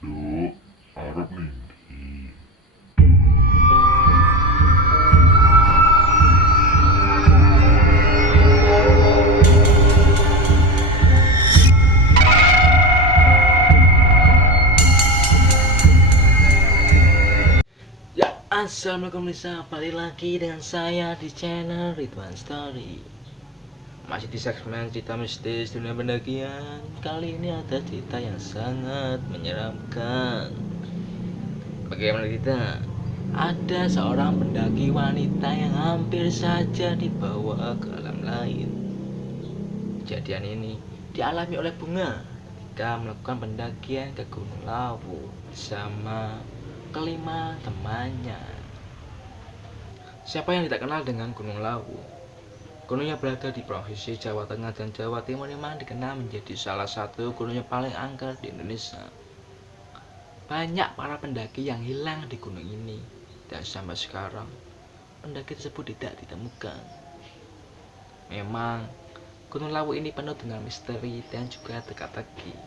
Yo, arep nindi. Ya, assalamualaikum Lisa, balik lagi dengan saya di channel Ridwan Story. Masih di segmen cerita mistis dunia pendakian. Kali ini ada cerita yang sangat menyeramkan. Bagaimana cerita? Ada seorang pendaki wanita yang hampir saja dibawa ke alam lain. Kejadian ini dialami oleh Bunga ketika melakukan pendakian ke Gunung Lawu bersama kelima temannya. Siapa yang tidak kenal dengan Gunung Lawu? Gunung yang berada di provinsi Jawa Tengah dan Jawa Timur memang dikenal menjadi salah satu gunung yang paling angker di Indonesia. Banyak para pendaki yang hilang di gunung ini, dan sampai sekarang pendaki tersebut tidak ditemukan. Memang Gunung Lawu ini penuh dengan misteri dan juga teka-teki.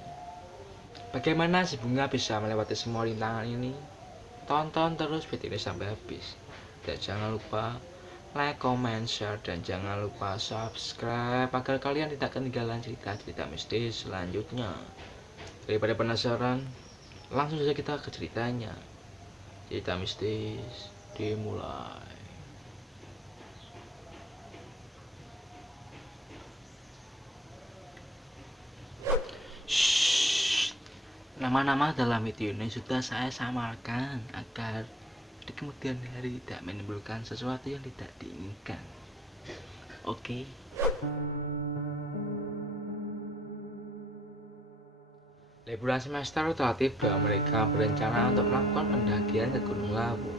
Bagaimana si Bunga bisa melewati semua rintangan ini? Tonton terus video ini sampai habis. Dan jangan lupa like, comment, share, dan jangan lupa subscribe agar kalian tidak ketinggalan cerita-cerita mistis selanjutnya. Daripada penasaran, langsung saja kita ke ceritanya. Cerita mistis dimulai. Shh. Nama-nama dalam video ini sudah saya samarkan agar di kemudian hari tidak menimbulkan sesuatu yang tidak diinginkan. Oke. Liburan semester telah tiba. Mereka berencana untuk melakukan pendakian ke Gunung Lawu.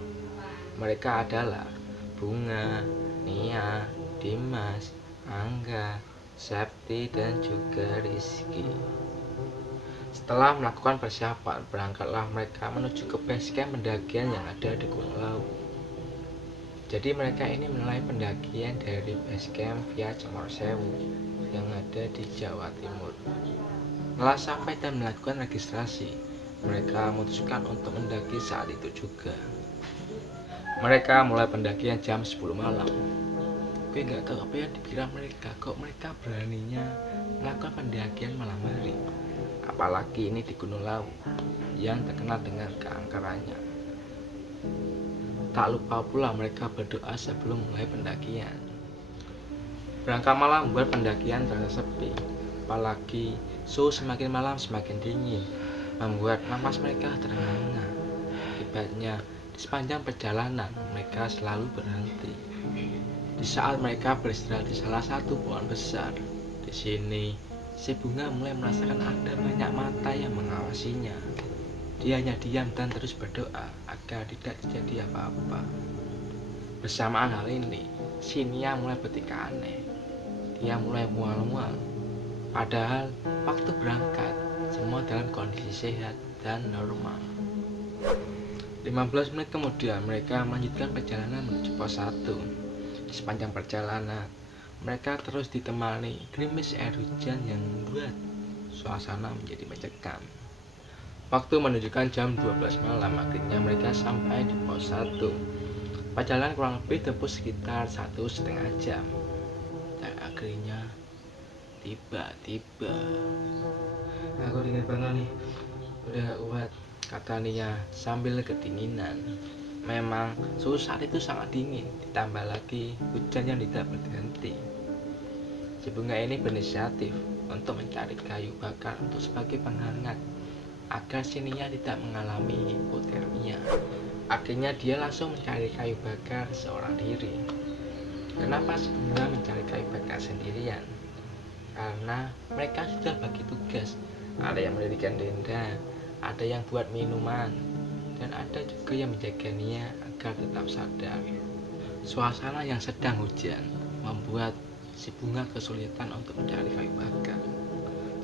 Mereka adalah Bunga, Nia, Dimas, Angga, Septi, dan juga Rizky. Setelah melakukan persiapan, berangkatlah mereka menuju ke base camp pendakian yang ada di Gunung Lawu. Jadi mereka ini mulai pendakian dari base camp via Cemorosewu yang ada di Jawa Timur. Setelah sampai dan melakukan registrasi, mereka memutuskan untuk mendaki saat itu juga. Mereka mulai pendakian jam 10 malam. Gue gak tahu apa yang dikira mereka, kok mereka beraninya melakukan pendakian malam hari. Apalagi ini di Gunung Lawu yang terkenal dengan keangkerannya. Tak lupa pula mereka berdoa sebelum mulai pendakian. Berangkat malam membuat pendakian terasa sepi, apalagi suhu semakin malam semakin dingin, membuat napas mereka terengah-engah. Akibatnya di sepanjang perjalanan mereka selalu berhenti. Di saat mereka beristirahat di salah satu pohon besar, di sini si Bunga mulai merasakan ada banyak mata yang mengawasinya. Dia hanya diam dan terus berdoa agar tidak terjadi apa-apa. Bersamaan hal ini, si Nia mulai bertingkah aneh. Dia mulai mual-mual. Padahal waktu berangkat, semua dalam kondisi sehat dan normal. 15 menit kemudian mereka melanjutkan perjalanan menuju pos 1. Di sepanjang perjalanan, mereka terus ditemani gerimis air hujan yang membuat suasana menjadi mencekam. Waktu menunjukkan jam 12 malam, akhirnya mereka sampai di pos 1. Perjalanan kurang lebih tempuh sekitar 1,5 jam. Dan akhirnya tiba-tiba, aku dingin banget nih, udah gak kuat, kata Nia sambil kedinginan. Memang suhu saat itu sangat dingin, ditambah lagi hujan yang tidak berhenti. Si Bunga ini berinisiatif untuk mencari kayu bakar untuk sebagai penghangat agar si Nia tidak mengalami hipotermia. Akhirnya dia langsung mencari kayu bakar seorang diri. Kenapa si Bunga mencari kayu bakar sendirian? Karena mereka sudah bagi tugas. Ada yang mendirikan tenda, ada yang buat minuman, dan ada juga yang menjaga Nia agar tetap sadar. Suasana yang sedang hujan membuat si Bunga kesulitan untuk mencari kayu bakar.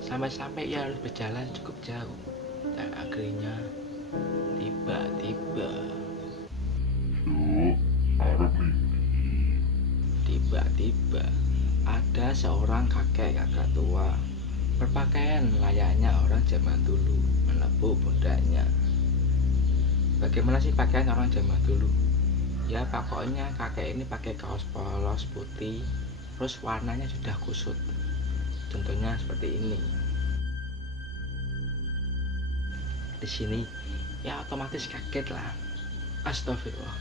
Sampai-sampai ia harus berjalan cukup jauh. Dan akhirnya tiba-tiba Yo, arep nindi. Tiba-tiba ada seorang kakek tua berpakaian layaknya orang zaman dulu, menepuk pundaknya. Bagaimana sih pakaian orang zaman dulu? Ya pokoknya kakek ini pakai kaos polos putih, terus warnanya sudah kusut. Contohnya seperti ini. Di sini ya otomatis kaget lah. Astagfirullah.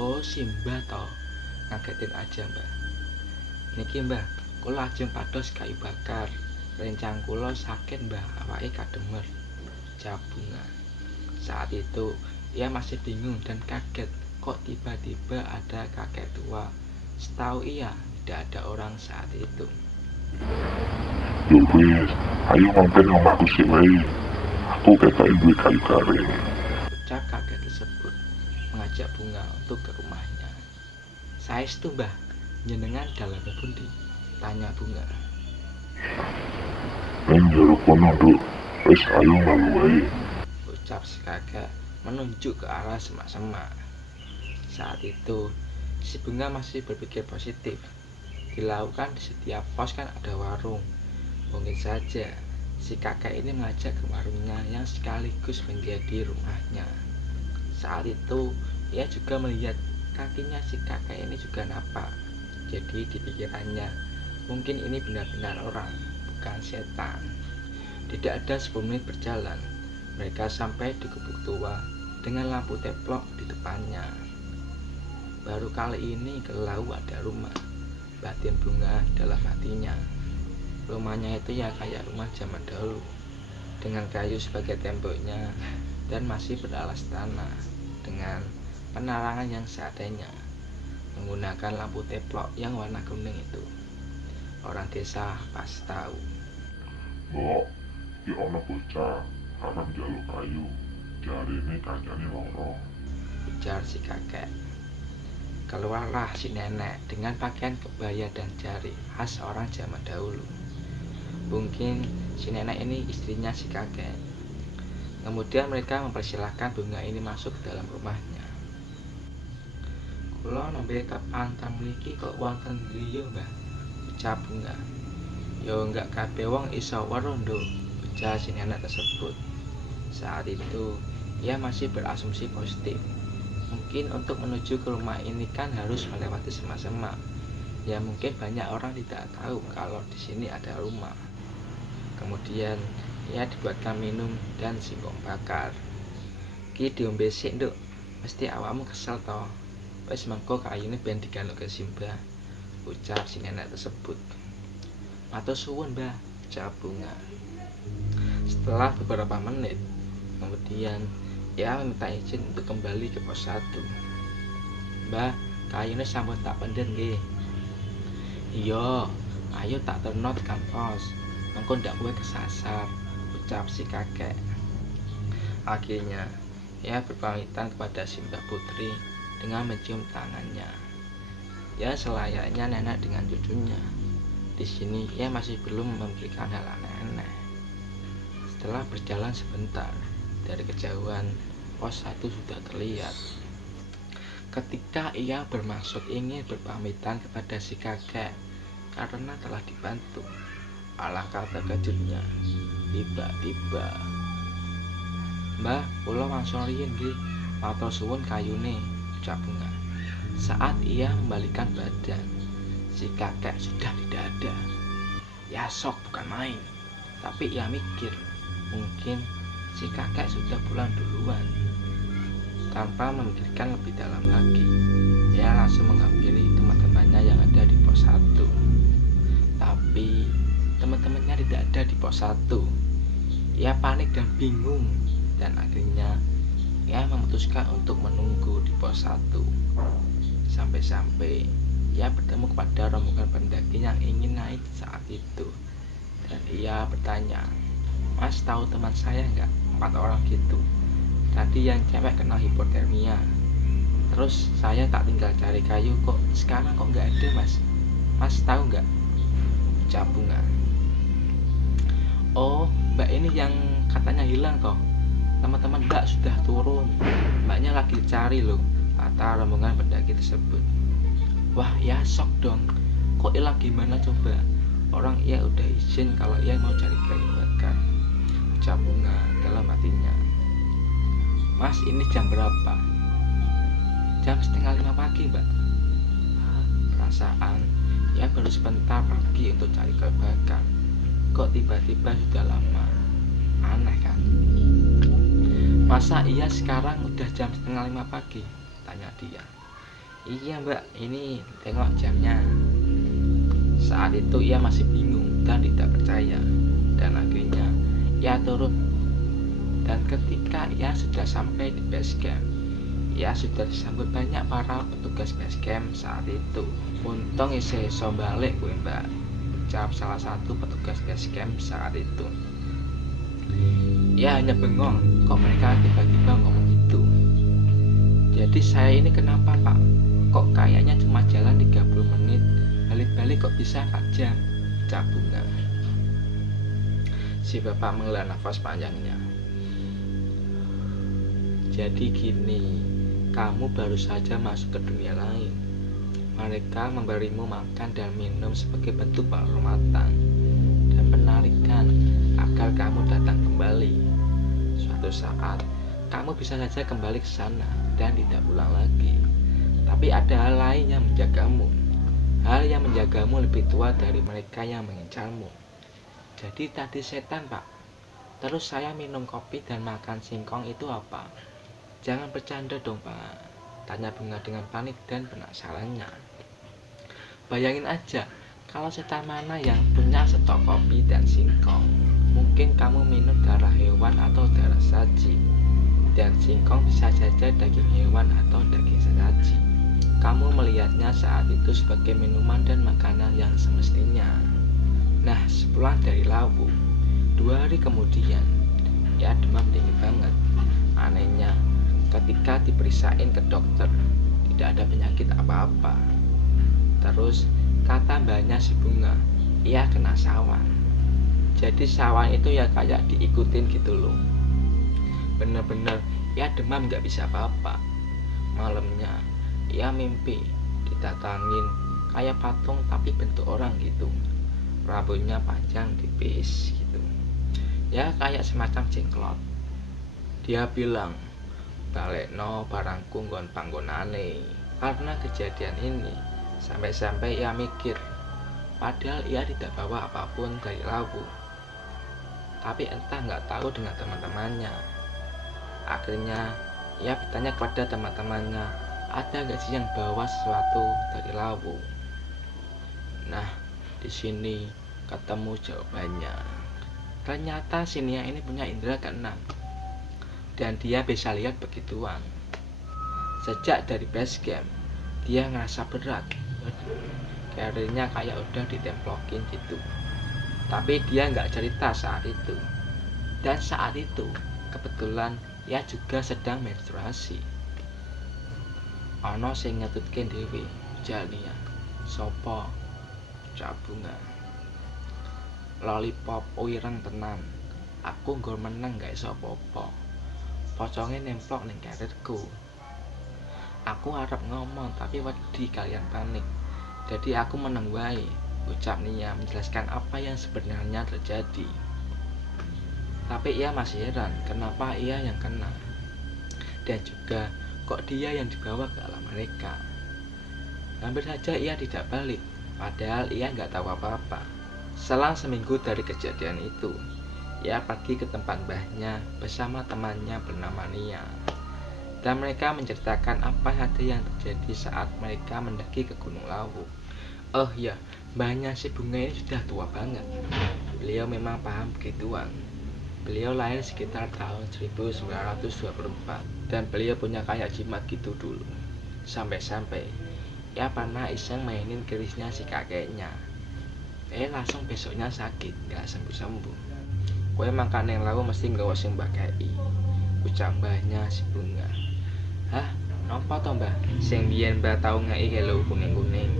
Oh si mbah toh, ngagetin aja mbah. Niki mbah, kula ajeng pados kayu bakar. Rencang kula sakit mbah, awake kademer. Jawab Bunga. Saat itu ia masih bingung dan kaget, kok tiba-tiba ada kakek tua. Setahu ia tidak ada orang saat itu. Ya wis, ayo mampir ngomahku sik wae. Aku ketoke duwe kayu garing. Ucap kakek tersebut mengajak Bunga untuk ke rumahnya. Saestu mbah, jenengan dalamnya pundi? Tanya Bunga. Neng jero kono nduk. Wis ayo mlayu wae. Ucap si kakek menunjuk ke arah semak-semak. Saat itu si Bunga masih berpikir positif. Dilakukan di setiap pos kan ada warung. Mungkin saja si kakek ini mengajak ke warungnya yang sekaligus menjadi rumahnya. Saat itu ia juga melihat kakinya si kakek ini juga napak. Jadi di pikirannya mungkin ini benar-benar orang, bukan setan. Tidak ada 10 menit berjalan, mereka sampai di gubuk tua dengan lampu teplok di depannya. Baru kali ini kelau ada rumah. Batin Bunga dalam hatinya. Rumahnya itu ya kayak rumah zaman dahulu, dengan kayu sebagai temboknya dan masih beralas tanah, dengan penerangan yang seadanya, menggunakan lampu teplok yang warna kuning itu. Orang desa pas tahu. Mbok, iki ana bocah arep njaluk kayu. Jarine kancane loro. Ujar si kakek. Keluarlah si nenek dengan pakaian kebaya dan jari khas orang zaman dahulu. Mungkin si nenek ini istrinya si kakek. Kemudian mereka mempersilahkan Bunga ini masuk ke dalam rumahnya. Kula nembe kapan mriki kok wonten griya, Mbah? Ucap Bunga. Yo enggak kabeh wong iso weruh, Nduk, ujar si nenek tersebut. Saat itu ia masih berasumsi positif. Mungkin untuk menuju ke rumah ini kan harus melewati semak-semak. Ya mungkin banyak orang tidak tahu kalau di sini ada rumah. Kemudian ia dibuatkan minum dan singkong bakar. Ki diombe sik, Nduk. Mesti awakmu kesel toh. Wis mengko kayune ben diganuk ke Simbah, ucap si nenek tersebut. Matur suwun, Mbah, jawab Bunga. Setelah beberapa menit kemudian ia meminta izin untuk kembali ke pos 1. Mbah, kayune sampun tak pendhen nggih. Iya, ayo tak terno tekan pos. Mengko ndak kowe kesasar, ucap si kakek. Akhirnya ia berpamitan kepada Simbah Putri dengan mencium tangannya. Ya selayaknya nenek dengan cucunya. Di sini ia masih belum memberikan hal aneh-aneh. Setelah berjalan sebentar, dari kejauhan pos 1 sudah terlihat. Ketika ia bermaksud ingin berpamitan kepada si kakek karena telah dibantu, alangkah terkejutnya. Tiba-tiba, Mbah, kula langsung riyin nggih, matur suwun kayune, ucap Bunga. Saat ia membalikkan badan, si kakek sudah tidak ada. Ya sok bukan main, tapi ia mikir mungkin si kakek sudah pulang duluan. Tanpa memikirkan lebih dalam lagi, ia langsung menghampiri teman-temannya yang ada di pos 1. Tapi teman-temannya tidak ada di pos 1. Ia panik dan bingung, dan akhirnya ia memutuskan untuk menunggu di pos 1. Sampai-sampai ia bertemu kepada rombongan pendaki yang ingin naik saat itu. Dan ia bertanya, Mas tahu teman saya nggak? 4 orang gitu. Tadi yang cewek kena hipotermia. Terus saya tak tinggal cari kayu kok sekarang kok nggak ada, Mas. Mas tahu nggak? Ucap Bunga. Oh, Mbak ini yang katanya hilang toh. Teman-teman Mbak sudah turun. Mbaknya lagi cari loh, kata rombongan pendaki tersebut. Wah, ya sok dong. Kok hilang gimana coba? Orang ia udah izin kalau ia mau cari kayu bakar. ucap Bunga dalam hatinya. Mas, ini jam berapa? Jam 4:30 pagi, Mbak. Perasaan ia baru sebentar pergi untuk cari kebaikan, kok tiba-tiba sudah lama. Aneh kan? Masa iya sekarang udah jam 4:30 pagi? Tanya dia. Iya Mbak, ini tengok jamnya. Saat itu ia masih bingung dan tidak percaya. Dan akhirnya ia turun. Dan ketika ia sudah sampai di base camp, ia sudah disambut banyak para petugas base camp saat itu. Untung iso balik gue Mbak, ucap salah satu petugas base camp saat itu. Ia hanya bengong, kok mereka tiba-tiba ngomong gitu. Jadi saya ini kenapa Pak? Kok kayaknya cuma jalan 30 menit, balik-balik kok bisa 4 jam, ucap Bunga. Si bapak menghela nafas panjangnya. Jadi gini, kamu baru saja masuk ke dunia lain. Mereka memberimu makan dan minum sebagai bentuk penghormatan dan penarikan agar kamu datang kembali. Suatu saat, kamu bisa saja kembali ke sana dan tidak pulang lagi. Tapi ada hal lain yang menjagamu. Hal yang menjagamu lebih tua dari mereka yang mengincarmu. Jadi tadi setan Pak. Terus saya minum kopi dan makan singkong itu apa? Jangan bercanda dong Pak, tanya Bunga dengan panik dan penasarannya. Bayangin aja, kalau setan mana yang punya stok kopi dan singkong. Mungkin kamu minum darah hewan atau darah saji. Dan singkong bisa saja daging hewan atau daging saji. Kamu melihatnya saat itu sebagai minuman dan makanan yang semestinya. Nah, sepulang dari Lawu, 2 hari kemudian, ia demam tinggi banget. Anehnya, ketika diperiksain ke dokter, tidak ada penyakit apa-apa. Terus, kata mbaknya si Bunga, ia kena sawan. Jadi sawan itu ya kayak diikutin gitu loh. Bener-bener, ia demam gak bisa apa-apa. Malamnya, ia mimpi didatangin kayak patung tapi bentuk orang gitu. Rambutnya panjang tipis gitu. Ya kayak semacam jenglot. Dia bilang, balekno barangku nggon panggonane. Karena kejadian ini, sampai-sampai ia mikir, padahal ia tidak bawa apapun dari Lawu. Tapi entah nggak tahu dengan teman-temannya. Akhirnya ia bertanya kepada teman-temannya, ada nggak sih yang bawa sesuatu dari Lawu? Nah, di sini ketemu jawabannya. Ternyata si Nia ini punya indera keenam, dan dia bisa lihat begituan. Sejak dari base camp, dia ngerasa berat. Karirnya kayak udah ditemplokin gitu. Tapi dia nggak cerita saat itu. Dan saat itu, kebetulan ia juga sedang menstruasi. Ono sing ngetutke dhewe, Jalnia. Sopo? Ucap Bunga. Lollipop ireng tenan. Aku nggo meneng gak iso apa-apa. Poconge nemplok ning karirku. Aku arep ngomong tapi wedi kalian panik. Jadi aku meneng wae, ucap Nia menjelaskan apa yang sebenarnya terjadi. Tapi ia masih heran kenapa ia yang kena. Dan juga kok dia yang dibawa ke alam mereka. Hampir saja ia tidak balik, padahal ia nggak tahu apa-apa. Selang seminggu dari kejadian itu, ia pergi ke tempat mbahnya bersama temannya bernama Nia. Dan mereka menceritakan apa saja yang terjadi saat mereka mendaki ke Gunung Lawu. Oh ya, mbahnya si Bunga ini sudah tua banget. Beliau memang paham begituan. Beliau lahir sekitar tahun 1924 dan beliau punya kayak jimat gitu dulu. Sampai-sampai ia pernah iseng mainin kerisnya si kakeknya. Langsung besoknya sakit, gak sembuh-sembuh. Kowe makan yang lalu mesti nggawa sing mbak kei, ucap mbahnya si Bunga. Hah? Nopo to mbah? Sing biyen mbah tau ngei lho kuning-kuning.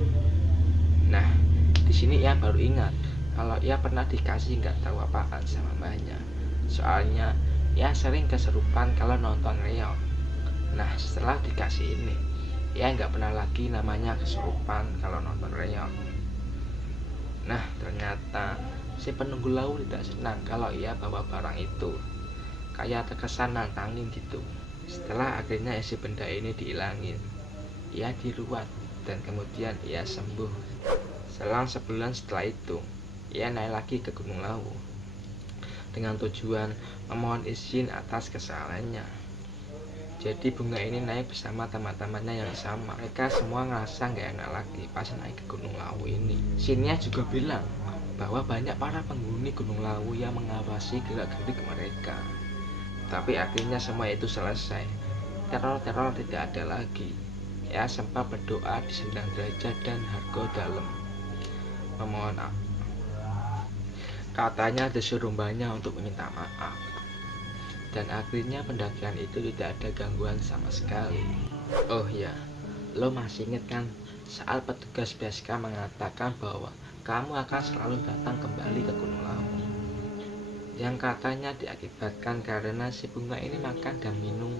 Nah, di sini ia baru ingat kalau ia pernah dikasih nggak tahu apaan sama mbahnya. Soalnya ia sering keserupan kalau nonton reog. Nah, setelah dikasih ini, ia nggak pernah lagi namanya keserupan kalau nonton reog. Nah, ternyata Si penunggu lau tidak senang kalau ia bawa barang itu, kayak terkesan nantangin gitu. Setelah akhirnya isi benda ini dihilangin, ia diruat dan kemudian ia sembuh. Selang sebulan setelah itu, ia naik lagi ke Gunung Lawu dengan tujuan memohon izin atas kesalahannya. Jadi bunga ini naik bersama teman-temannya yang sama. Mereka semua ngerasa gak enak lagi pas naik ke Gunung Lawu ini. Sinnya juga bilang bahwa banyak para penghuni Gunung Lawu yang mengawasi gerak-gerik mereka. Tapi akhirnya semua itu selesai. Teror-teror tidak ada lagi. Ya sempat berdoa di Sendang Derajat dan Hargo Dalem, memohon maaf. Katanya disuruh mbahnya untuk meminta maaf. Dan akhirnya pendakian itu tidak ada gangguan sama sekali. Oh ya, lo masih inget kan saat petugas BSK mengatakan bahwa kamu akan selalu datang kembali ke Gunung Lawu, yang katanya diakibatkan karena si bunga ini makan dan minum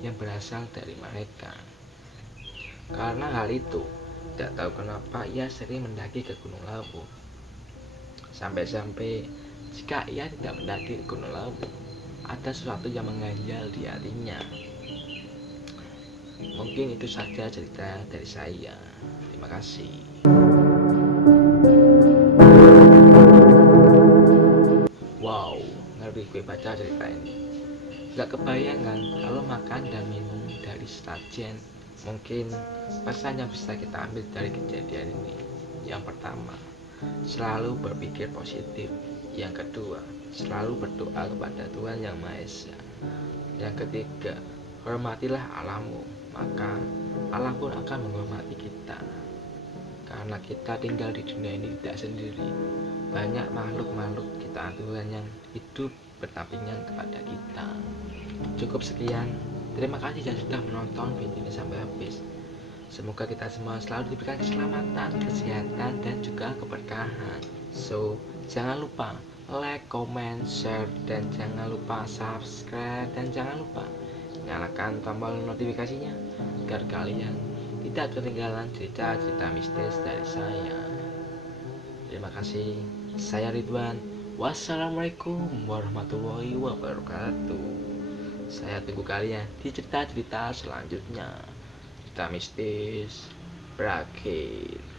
yang berasal dari mereka. Karena hal itu, tidak tahu kenapa ia sering mendaki ke Gunung Lawu. Sampai-sampai jika ia tidak mendaki ke Gunung Lawu, ada sesuatu yang mengganjal di hatinya. Mungkin itu saja cerita dari saya. Terima kasih. Wow, ngeri gue baca cerita ini. Gak kebayang kan kalau makan dan minum dari sesajen. Mungkin pesan yang bisa kita ambil dari kejadian ini. Yang pertama, selalu berpikir positif. Yang kedua, selalu berdoa kepada Tuhan Yang Maha Esa. Yang ketiga, hormatilah alammu, maka alam pun akan menghormati kita. Karena kita tinggal di dunia ini tidak sendiri. Banyak makhluk-makhluk ciptaan Tuhan yang hidup berdampingan kepada kita. Cukup sekian. Terima kasih yang sudah menonton video ini sampai habis. Semoga kita semua selalu diberikan keselamatan, kesehatan, dan juga keberkahan. So, jangan lupa like, comment, share, dan jangan lupa subscribe, dan jangan lupa nyalakan tombol notifikasinya agar kalian tidak ketinggalan cerita-cerita mistis dari saya. Terima kasih. Saya Ridwan. Wassalamualaikum warahmatullahi wabarakatuh. Saya tunggu kalian di cerita-cerita selanjutnya. Cerita mistis berakhir.